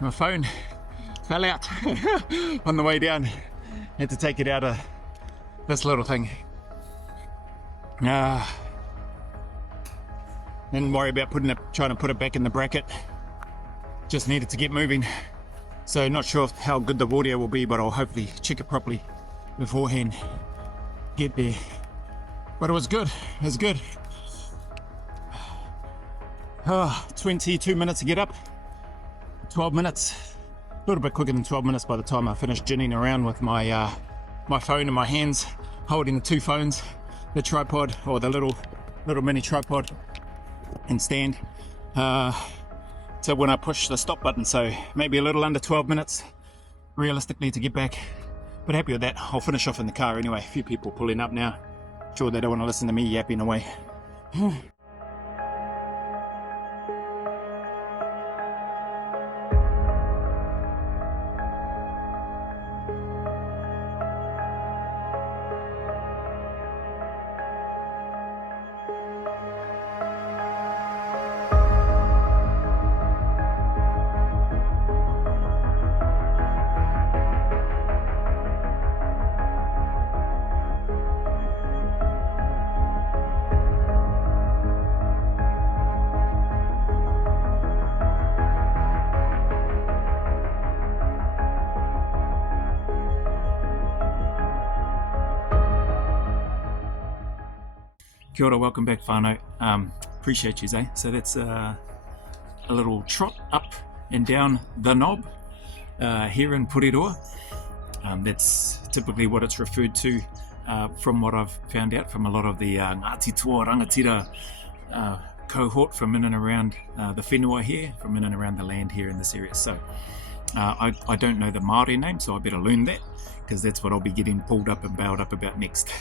my phone fell out on the way down. Had to take it out of this little thing. Didn't worry about trying to put it back in the bracket. Just needed to get moving. So not sure how good the audio will be, but I'll hopefully check it properly beforehand. Get there. But it was good. It was good. 22 minutes to get up. 12 minutes. A little bit quicker than 12 minutes by the time I finished ginning around with my phone in my hands, holding the two phones, the tripod, or the little mini tripod and stand. So when I push the stop button, so maybe a little under 12 minutes realistically to get back, but happy with that. I'll finish off in the car anyway. A few people pulling up now. Sure they don't want to listen to me yapping away. Kia ora, welcome back whānau. Appreciate you, eh? So that's a little trot up and down the knob here in Puriroa. That's typically what it's referred to from what I've found out from a lot of the Ngāti Toa Rangatira cohort from in and around the whenua here, from in and around the land here in this area. So I don't know the Māori name, so I better learn that, because that's what I'll be getting pulled up and bailed up about next.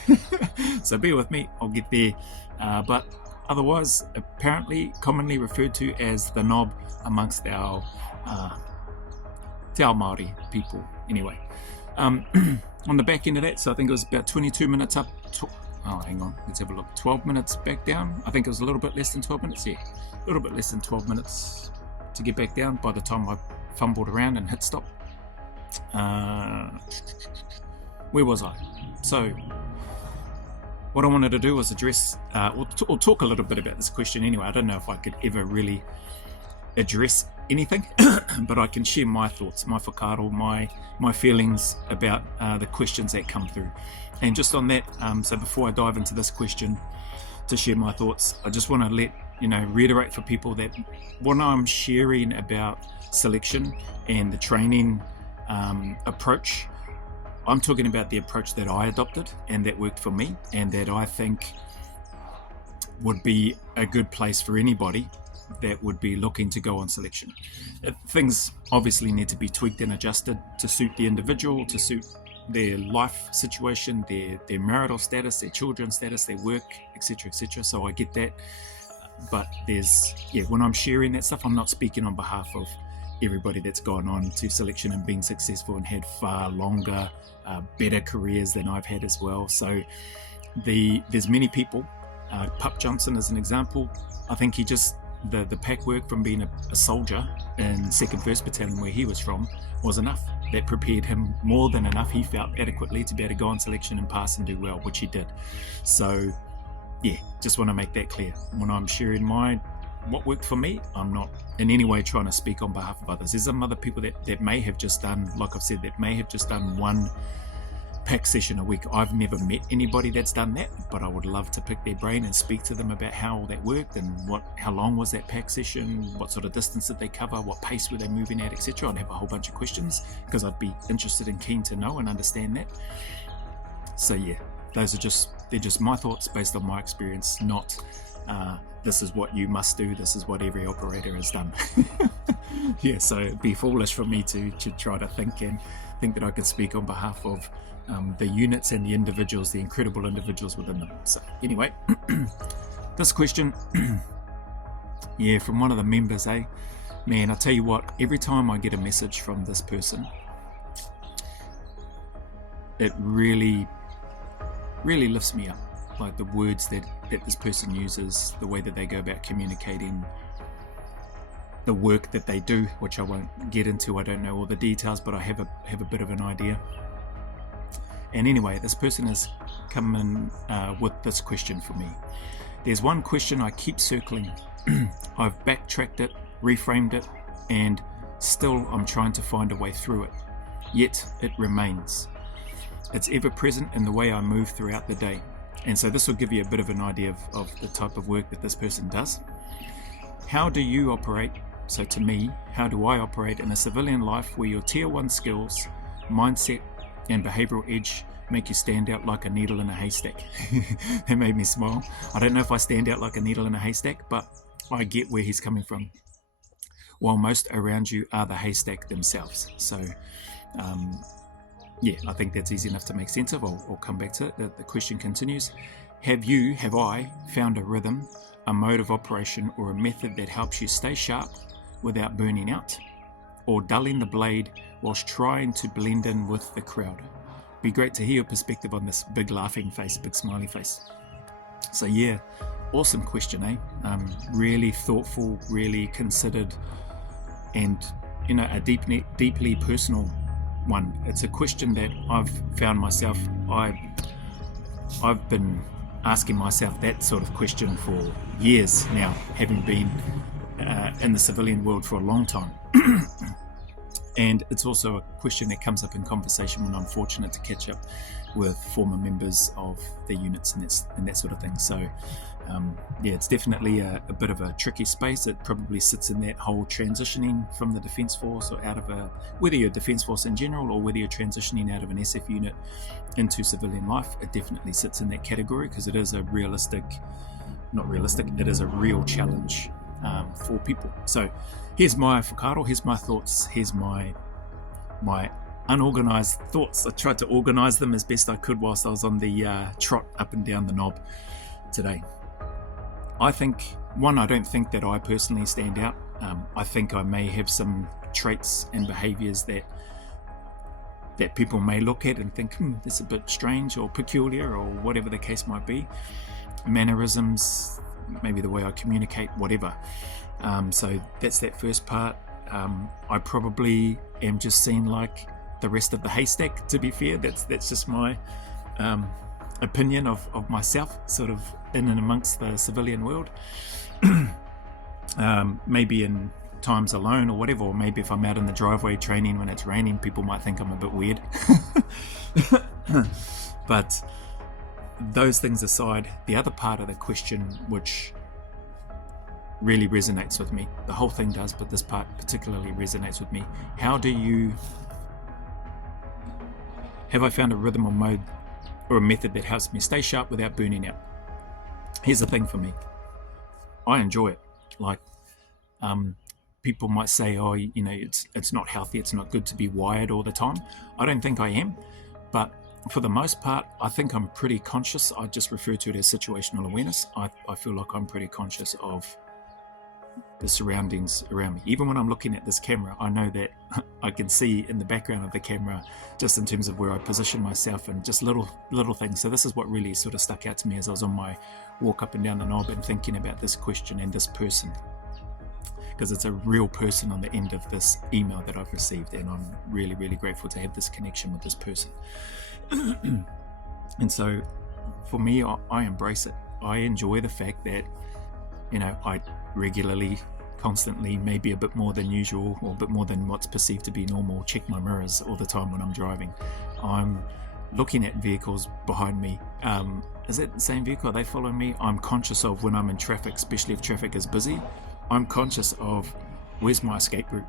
So bear with me, I'll get there. But otherwise, apparently commonly referred to as the knob amongst our Te Ao Māori people. Anyway, on the back end of that, so I think it was about 22 minutes up. Hang on, let's have a look. 12 minutes back down. I think it was a little bit less than 12 minutes. Yeah, a little bit less than 12 minutes to get back down by the time I fumbled around and hit stop. Where was I? So what I wanted to do was address or talk a little bit about this question anyway. I don't know if I could ever really address anything, but I can share my thoughts, my whakaaro, my feelings about the questions that come through. And just on that, so before I dive into this question to share my thoughts, I just want to reiterate for people that when I'm sharing about selection and the training approach, I'm talking about the approach that I adopted and that worked for me, and that I think would be a good place for anybody that would be looking to go on selection. Things obviously need to be tweaked and adjusted to suit the individual, to suit their life situation, their marital status, their children's status, their work, etc., etc. So I get that, but when I'm sharing that stuff, I'm not speaking on behalf of everybody that's gone on to selection and been successful and had far longer, better careers than I've had as well. So there's many people. Pup Johnson is an example. I think he just the pack work from being a soldier in 2nd 1st Battalion where he was from was enough. That prepared him more than enough, he felt, adequately to be able to go on selection and pass and do well, which he did. So yeah, just want to make that clear. When I'm sharing what worked for me, I'm not in any way trying to speak on behalf of others. There's some other people that may have just done, like I've said, that may have just done one pack session a week. I've never met anybody that's done that, but I would love to pick their brain and speak to them about how that worked and how long was that pack session, what sort of distance did they cover, what pace were they moving at, etc. I'd have a whole bunch of questions because I'd be interested and keen to know and understand that. So yeah, they're just my thoughts based on my experience, not this is what you must do, this is what every operator has done. Yeah, so it'd be foolish for me to try to think that I could speak on behalf of the units and the individuals, the incredible individuals within them. So anyway, this question, yeah, from one of the members, man, I tell you what, every time I get a message from this person, it really lifts me up. Like the words that this person uses, the way that they go about communicating, the work that they do, which I won't get into. I don't know all the details, but I have a bit of an idea. And anyway, this person has come in with this question for me. There's one question I keep circling. I've backtracked it, reframed it, and still I'm trying to find a way through it. Yet it remains. It's ever present in the way I move throughout the day. And so this will give you a bit of an idea of the type of work that this person does. How do you operate? So to me, how do I operate in a civilian life where your tier 1 skills, mindset, and behavioural edge make you stand out like a needle in a haystack? It made me smile. I don't know if I stand out like a needle in a haystack, but I get where he's coming from. While most around you are the haystack themselves. So yeah, I think that's easy enough to make sense of. I'll come back to it. The question continues. Have I found a rhythm, a mode of operation, or a method that helps you stay sharp without burning out or dulling the blade whilst trying to blend in with the crowd? Be great to hear your perspective on this. Big laughing face, big smiley face. So yeah, awesome question, eh? Really thoughtful, really considered, and a deeply personal one. It's a question that I've found myself, I've been asking myself that sort of question for years now, having been in the civilian world for a long time. And it's also a question that comes up in conversation when I'm fortunate to catch up with former members of the units and that sort of thing. So yeah, it's definitely a bit of a tricky space. It probably sits in that whole transitioning from the Defence Force or out of whether you're Defence Force in general or whether you're transitioning out of an SF unit into civilian life. It definitely sits in that category because it is a it is a real challenge for people. So here's my whakaaro, here's my thoughts, here's my unorganised thoughts. I tried to organise them as best I could whilst I was on the trot up and down the knob today. I don't think that I personally stand out. I think I may have some traits and behaviours that people may look at and think, this is a bit strange or peculiar or whatever the case might be. Mannerisms, maybe the way I communicate, whatever. So that's that first part. I probably am just seen like the rest of the haystack, to be fair. That's just my opinion of myself, sort of in and amongst the civilian world. Maybe in times alone or whatever, or maybe if I'm out in the driveway training when it's raining, people might think I'm a bit weird. But those things aside, the other part of the question which really resonates with me, the whole thing does, but this part particularly resonates with me. Have I found a rhythm or mode or a method that helps me stay sharp without burning out? Here's the thing for me. I enjoy it. Like, people might say, oh, it's not healthy, it's not good to be wired all the time. I don't think I am, but for the most part, I think I'm pretty conscious. I just refer to it as situational awareness. I feel like I'm pretty conscious of the surroundings around me. Even when I'm looking at this camera, I know that I can see in the background of the camera, just in terms of where I position myself and just little things. So this is what really sort of stuck out to me as I was on my walk up and down the knob and thinking about this question and this person, because it's a real person on the end of this email that I've received, and I'm really, really grateful to have this connection with this person. And so for me, I embrace it. I enjoy the fact that I regularly, constantly, maybe a bit more than usual or a bit more than what's perceived to be normal, check my mirrors all the time when I'm driving. I'm looking at vehicles behind me. Is it the same vehicle? Are they following me? I'm conscious of when I'm in traffic, especially if traffic is busy. I'm conscious of where's my escape route.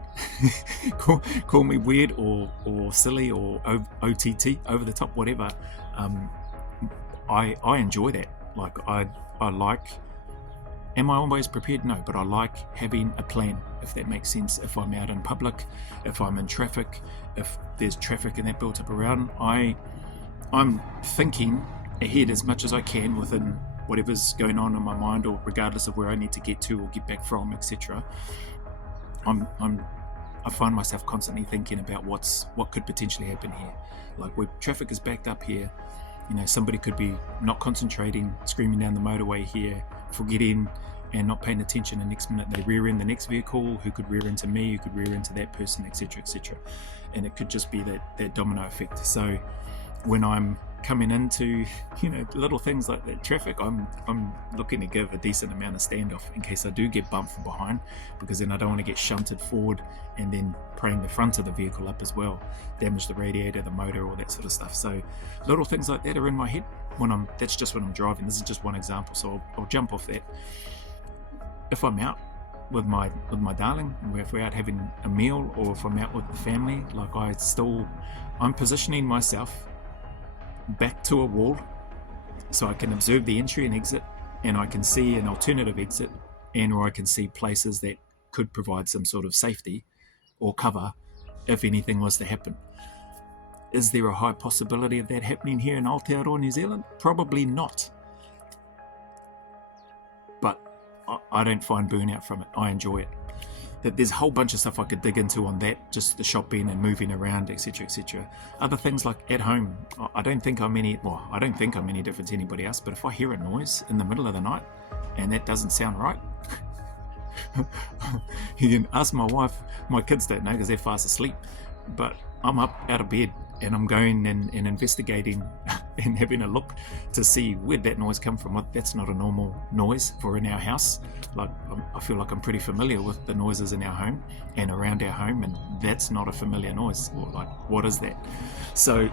call me weird or silly or OTT, over the top, whatever. I enjoy that. Like I like. Am I always prepared? No, but I like having a plan, if that makes sense. If I'm out in public, if I'm in traffic, if there's traffic and that built up around, I'm thinking ahead as much as I can within whatever's going on in my mind, or regardless of where I need to get to or get back from, etc. I find myself constantly thinking about what could potentially happen here. Like where traffic is backed up here, somebody could be not concentrating, screaming down the motorway here, forgetting, and not paying attention, and next minute they rear end the next vehicle, who could rear into me, who could rear into that person, etc., etc. And it could just be that domino effect. So when I'm coming into, little things like that traffic, I'm looking to give a decent amount of standoff in case I do get bumped from behind, because then I don't want to get shunted forward and then praying the front of the vehicle up as well, damage the radiator, the motor, all that sort of stuff. So little things like that are in my head that's just when I'm driving. This is just one example, so I'll jump off that. If I'm out with my darling, if we're out having a meal, or if I'm out with the family, like I'm positioning myself back to a wall so I can observe the entry and exit, and I can see an alternative exit, or I can see places that could provide some sort of safety or cover if anything was to happen. Is there a high possibility of that happening here in Aotearoa, New Zealand? Probably not. But I don't find burnout from it. I enjoy it. There's a whole bunch of stuff I could dig into on that, just the shopping and moving around, etc., etc. Other things like at home, I don't think I'm any different to anybody else, but if I hear a noise in the middle of the night and that doesn't sound right, you can ask my wife. My kids don't know because they're fast asleep, but I'm up out of bed and I'm going and investigating and having a look to see where'd that noise come from. That's not a normal noise for in our house. Like, I feel like I'm pretty familiar with the noises in our home and around our home, and that's not a familiar noise. Or like, what is that? So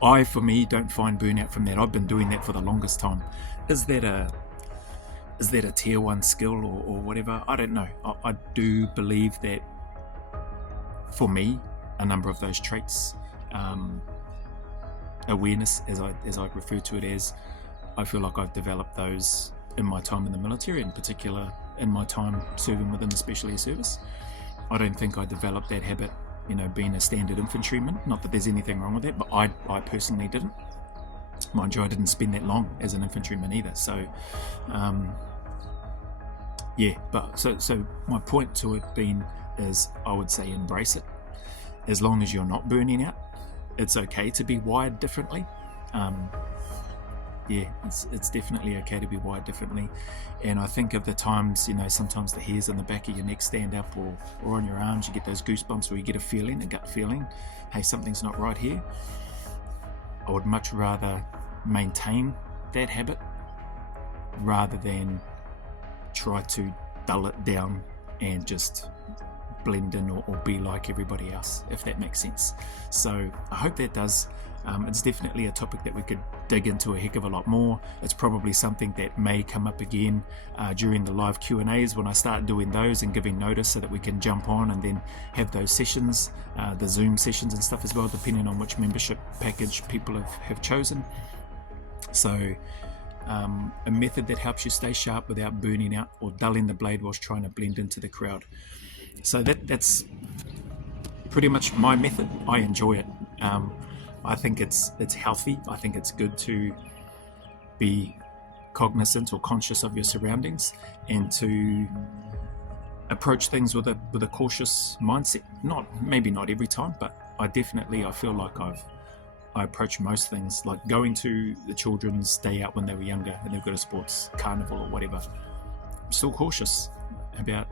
for me, don't find burnout from that. I've been doing that for the longest time. Is that a tier 1 skill or whatever? I don't know. I do believe that for me, a number of those traits, awareness, as I refer to it as, I feel like I've developed those in my time in the military, in particular in my time serving within the Special Air Service. I don't think I developed that habit, being a standard infantryman. Not that there's anything wrong with that, but I personally didn't. Mind you, I didn't spend that long as an infantryman either. So, so my point to it being is, I would say embrace it. As long as you're not burning out, it's okay to be wired differently. It's definitely okay to be wired differently. And I think of the times, sometimes the hairs on the back of your neck stand up, or on your arms, you get those goosebumps, or you get a gut feeling, hey, something's not right here. I would much rather maintain that habit rather than try to dull it down and just blend in or be like everybody else, if that makes sense. So I hope that does. It's definitely a topic that we could dig into a heck of a lot more. It's probably something that may come up again during the live Q&As when I start doing those and giving notice, so that we can jump on and then have those sessions, the Zoom sessions and stuff as well, depending on which membership package people have chosen. So a method that helps you stay sharp without burning out or dulling the blade whilst trying to blend into the crowd. So that's pretty much my method. I enjoy it. I think it's healthy. I think it's good to be cognizant or conscious of your surroundings, and to approach things with a cautious mindset. Maybe not every time, but I feel like I approach most things, like going to the children's day out when they were younger and they've got a sports carnival or whatever. I'm still cautious about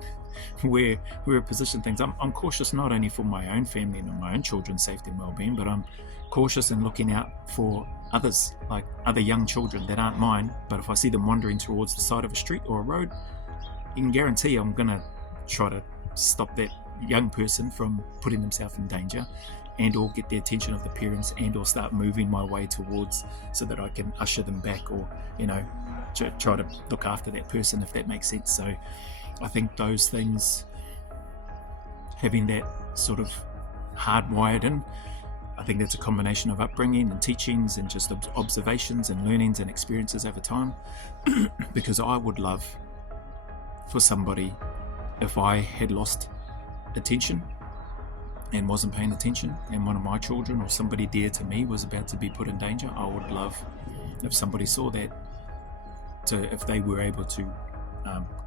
where we position things. I'm cautious not only for my own family and my own children's safety and well-being, but I'm cautious in looking out for others, like other young children that aren't mine. But if I see them wandering towards the side of a street or a road, you can guarantee I'm going to try to stop that young person from putting themselves in danger, and or get the attention of the parents, and or start moving my way towards, so that I can usher them back, or try to look after that person, if that makes sense. So I think those things, having that sort of hardwired in, I think that's a combination of upbringing and teachings and just observations and learnings and experiences over time. Because I would love for somebody, if I had lost attention and wasn't paying attention, and one of my children or somebody dear to me was about to be put in danger, I would love if somebody saw that, if they were able to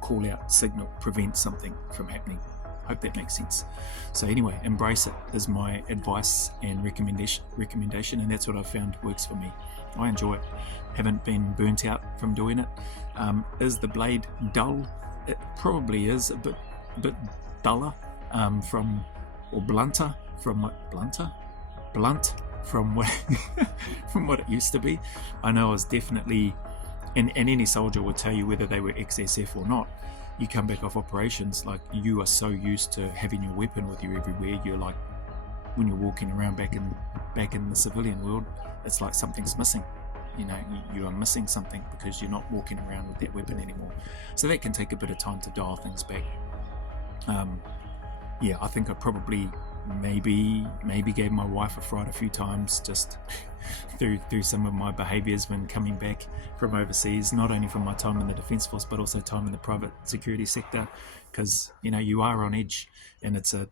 call out, signal, prevent something from happening. Hope that makes sense. So anyway, embrace it is my advice and recommendation, and that's what I've found works for me. I enjoy it. Haven't been burnt out from doing it. Is the blade dull? It probably is a bit duller or blunter from blunt from what from what it used to be. I know I was definitely, and any soldier would tell you whether they were XSF or not. You come back off operations, like, you are so used to having your weapon with you everywhere. You're like, when you're walking around back in the civilian world, it's like something's missing. You know, you are missing something because you're not walking around with that weapon anymore. So that can take a bit of time to dial things back. Yeah, I think I probably maybe gave my wife a fright a few times, just through some of my behaviours when coming back from overseas, not only from my time in the Defence Force but also time in the private security sector, because, you know, you are on edge, and it's a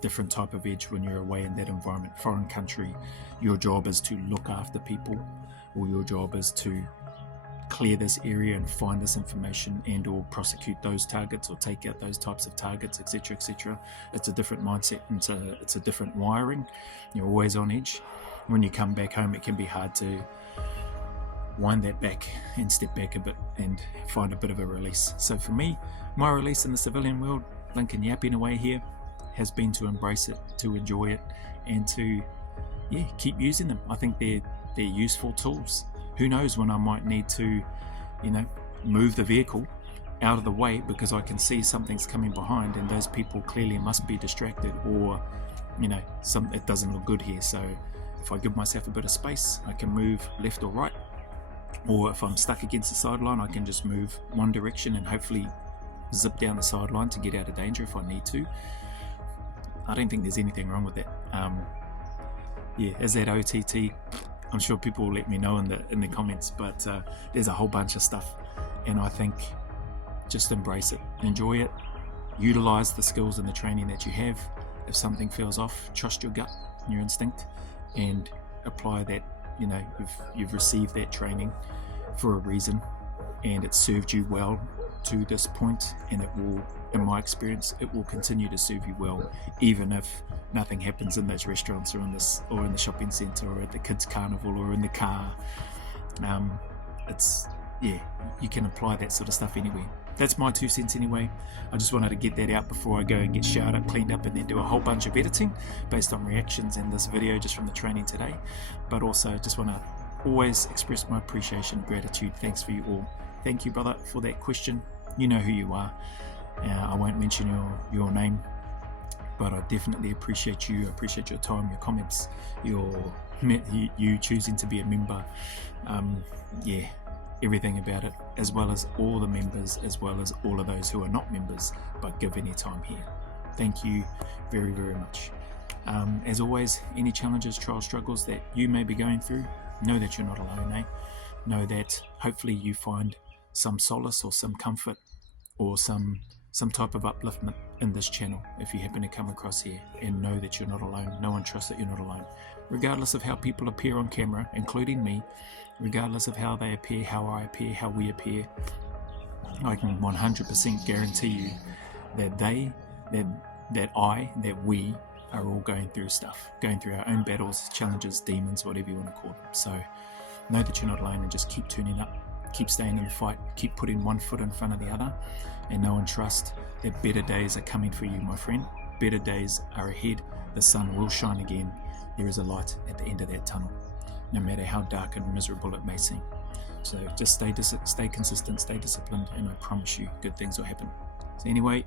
different type of edge when you're away in that environment, foreign country. Your job is to look after people, or your job is to clear this area and find this information and or prosecute those targets or take out those types of targets, etc., etc. It's a different mindset, and it's a different wiring. You're always on edge. When you come back home, it can be hard to wind that back and step back a bit and find a bit of a release. So for me, my release in the civilian world, Lincoln yapping away here, has been to embrace it, to enjoy it, and to keep using them. I think they're useful tools. Who knows when I might need to, you know, move the vehicle out of the way because I can see something's coming behind, and those people clearly must be distracted, or, you know, it doesn't look good here. So if I give myself a bit of space, I can move left or right, or if I'm stuck against the sideline, I can just move one direction and hopefully zip down the sideline to get out of danger if I need to. I don't think there's anything wrong with that. Is that OTT? I'm sure people will let me know in the comments, but there's a whole bunch of stuff, and I think just embrace it, enjoy it, utilize the skills and the training that you have. If something feels off, trust your gut, your instinct, and apply that. You know, if you've received that training for a reason and it served you well to this point, and it will, in my experience, it will continue to serve you well, even if nothing happens in those restaurants or in the shopping centre or at the kids' carnival or in the car. You can apply that sort of stuff anywhere. That's my 2 cents anyway. I just wanted to get that out before I go and get showered up, cleaned up, and then do a whole bunch of editing based on reactions in this video just from the training today. But also just want to always express my appreciation, gratitude, thanks for you all. Thank you, brother, for that question. You know who you are. I won't mention your name, but I definitely appreciate you. I appreciate your time, your comments, you choosing to be a member. Everything about it, as well as all the members, as well as all of those who are not members but give any time here. Thank you very, very much. As always, any challenges, trials, struggles that you may be going through, know that you're not alone. Know that hopefully you find some solace or some comfort or some type of upliftment in this channel if you happen to come across here, and know that you're not alone. No one trusts that you're not alone, regardless of how people appear on camera, including me, regardless of how they appear, how I appear, how we appear. I can 100% guarantee you that we are all going through stuff, going through our own battles, challenges, demons, whatever you want to call them. So know that you're not alone, and just keep turning up, keep staying in the fight, keep putting one foot in front of the other, and know and trust that better days are coming for you, my friend. Better days are ahead. The sun will shine again. There is a light at the end of that tunnel, no matter how dark and miserable it may seem. So just stay consistent, stay disciplined, and I promise you good things will happen. So anyway,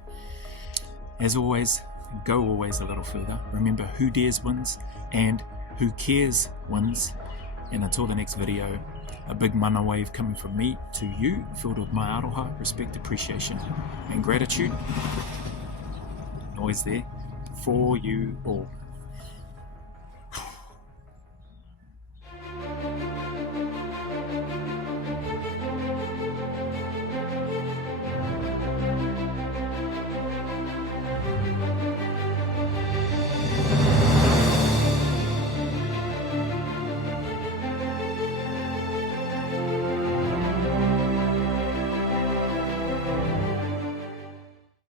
as always, go always a little further. Remember, who dares wins, and who cares wins. And until the next video, a big mana wave coming from me to you, filled with my aroha, respect, appreciation, and gratitude. Always there for you all.